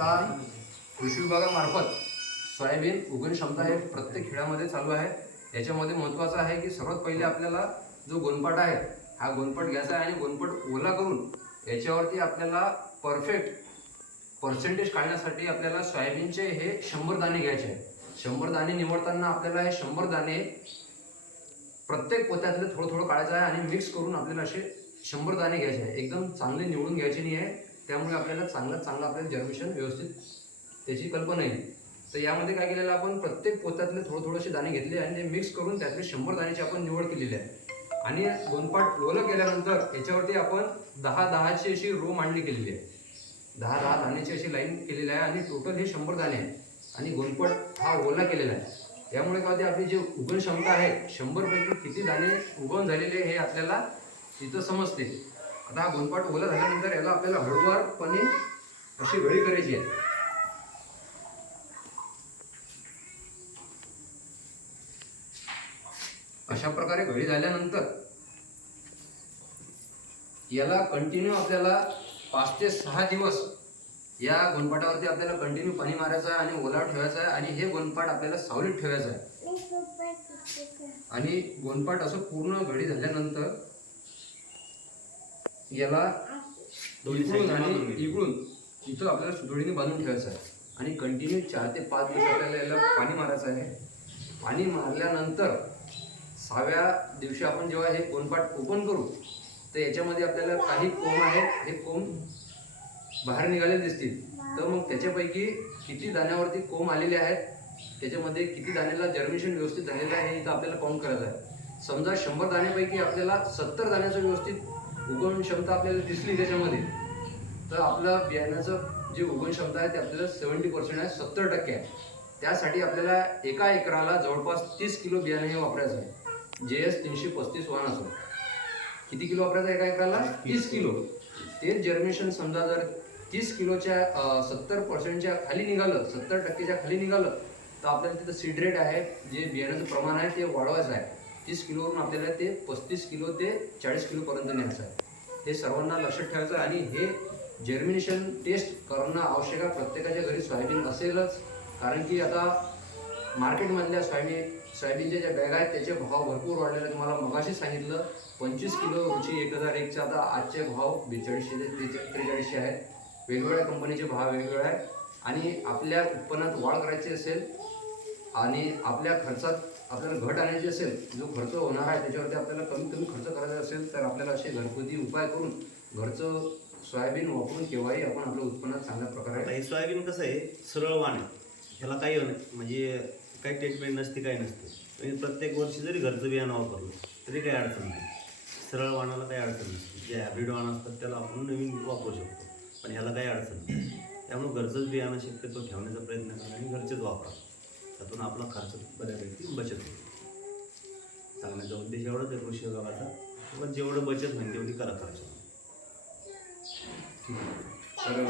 आता कृषी विभागामार्फत सोयाबीन उगण क्षमता हे प्रत्येक खेळामध्ये चालू आहे. याच्यामध्ये महत्त्वाचं आहे की सर्वात पहिले आपल्याला जो गोनपाट आहे हा गोनपाट घ्यायचा आहे आणि गोनपाट ओला करून याच्यावरती आपल्याला परफेक्ट पर्सेंटेज काढण्यासाठी आपल्याला सोयाबीनचे हे शंभर दाणे घ्यायचे आहे शंभर दाणे निवडताना आपल्याला हे शंभर दाणे प्रत्येक पोत्यातले थोडं थोडं काढायचं आहे आणि मिक्स करून आपल्याला असे शंभर दाणे घ्यायचे आहे एकदम चांगले निवडून घ्यायचे नाही आहे. त्यामुळे आपल्याला चांगलं चांगलं आपल्याला जर्मिशन व्यवस्थित त्याची कल्पना येईल. तर यामध्ये काय केलेलं आपण प्रत्येक पोत्यातले थोडं थोडेसे दाणे घेतले आणि ते मिक्स करून त्यातले शंभर दाण्याची आपण निवड केलेली आहे. आणि गोनपाट ओलं केल्यानंतर याच्यावरती आपण दहा दहाची अशी रो मांडणी केलेली आहे. दहा दहा दाण्याची अशी लाईन केलेली आहे आणि टोटल हे शंभर दाणे आहे आणि गोनपट हा ओला केलेला आहे. त्यामुळे काय होते आपली जी उगवण क्षमता आहे शंभर पैकी किती दाणे उगवण झालेले हे आपल्याला तिथं समजते. आता हा गोनपाट ओला झाल्यानंतर याला आपल्याला हळूवारपणे अशी गळी करायची आहे. अशा प्रकारे घडी झाल्यानंतर याला कंटिन्यू आपल्याला पाच ते सहा दिवस या गोनपाटावरती आपल्याला कंटिन्यू पाणी मारायचं आहे आणि ओलाव ठेवायचा आहे आणि हे गोनपाट आपल्याला सावलीत ठेवायचं आहे. आणि गोनपाट असं पूर्ण घडी झाल्यानंतर याला इकडून आणि. इकडून इथं आपल्याला सुतळीने बांधून ठेवायचं आहे. आणि कंटिन्यू चार ते पाच दिवस आपल्याला याला पाणी मारायचं आहे. पाणी मारल्यानंतर सहाव्या दिवशी आपण जेव्हा हे कोनपाट ओपन करू तर याच्यामध्ये आपल्याला काही कोंब आहेत. हे कोंब बाहेर निघाले दिसतील. तर मग त्याच्यापैकी किती दाण्यावरती कोंब आलेले आहेत त्याच्यामध्ये किती दाण्याला जर्मिनेशन व्यवस्थित झालेलं आहे हे इथं आपल्याला काउंट करायचं आहे. समजा शंभर दाण्यापैकी आपल्याला सत्तर दाण्याचं व्यवस्थित उगवण क्षमता आपल्याला दिसली त्याच्यामध्ये तर आपलं बियाण्याचं जे उगवण क्षमता आहे ते आपल्याला सेवन्टी पर्सेंट आहे सत्तर टक्के आहे. त्यासाठी आपल्याला एका एकराला जवळपास तीस किलो बियाणे हे वापरायचं आहे. जे एस तीनशे पस्तीस वाहनाचं किती किलो वापरायचं एका एकराला? तीस किलो. ते जर्मिनेशन समजा जर तीस किलोच्या सत्तर पर्सेंटच्या खाली निघालं सत्तर टक्केच्या खाली निघालं तर आपल्याला तिथं सीड रेट आहे जे बियाण्याचं प्रमाण आहे ते वाढवायचं आहे. तीस किलोवरून आपल्याला ते पस्तीस किलो ते चाळीस किलोपर्यंत न्यायचं आहे. हे सर्वांना लक्षात ठेवायचं आहे आणि हे जर्मिनेशन टेस्ट करणं आवश्यक आहे. प्रत्येकाच्या घरी सोयाबीन असेलच. कारण की आता मार्केटमधल्या सोयाबीन सोयाबीनच्या ज्या बॅग आहेत त्याचे भाव भरपूर वाढलेले आहेत. तुम्हाला मगाशी सांगितलं पंचवीस किलो रुची एक हजार एकचा आता आजचे भाव बेचाळीसशे ते त्रेचाळीसशे आहेत. वेगवेगळ्या कंपनीचे भाव वेगवेगळे आहेत. आणि आपल्या उत्पन्नात वाढ करायची असेल आणि आपल्या खर्चात आपल्याला घट आणायची असेल जो खर्च होणार आहे त्याच्यावरती आपल्याला कमीत कमी खर्च करायचा असेल तर आपल्याला असे घरगुती उपाय करून घरचं सोयाबीन वापरून केव्हाही आपण आपलं उत्पन्नात चांगल्या प्रकारे हे सोयाबीन कसं आहे? सरळ वाण आहे. ह्याला काही म्हणजे काही ट्रीटमेंट नसते काही नसते. म्हणजे प्रत्येक वर्षी जरी घरचं बियाणं वापरलं तरी काही अडचण नाही. सरळ वाणाला काही अडचण नसते जे हायब्रिड वाण असतात त्याला आपण नवीन वापरू शकतो. पण ह्याला काही अडचण नाही. त्यामुळे घरचंच बियाणं शक्यतो ठेवण्याचा प्रयत्न करा आणि घरचेच वापरा. त्यातून आपला खर्च बऱ्यापैकी बचत होईल. सांगण्याचा उद्देश एवढाच आहे कृषी विभागाचा किंवा जेवढं बचत होईल तेवढी करा खर्च. तर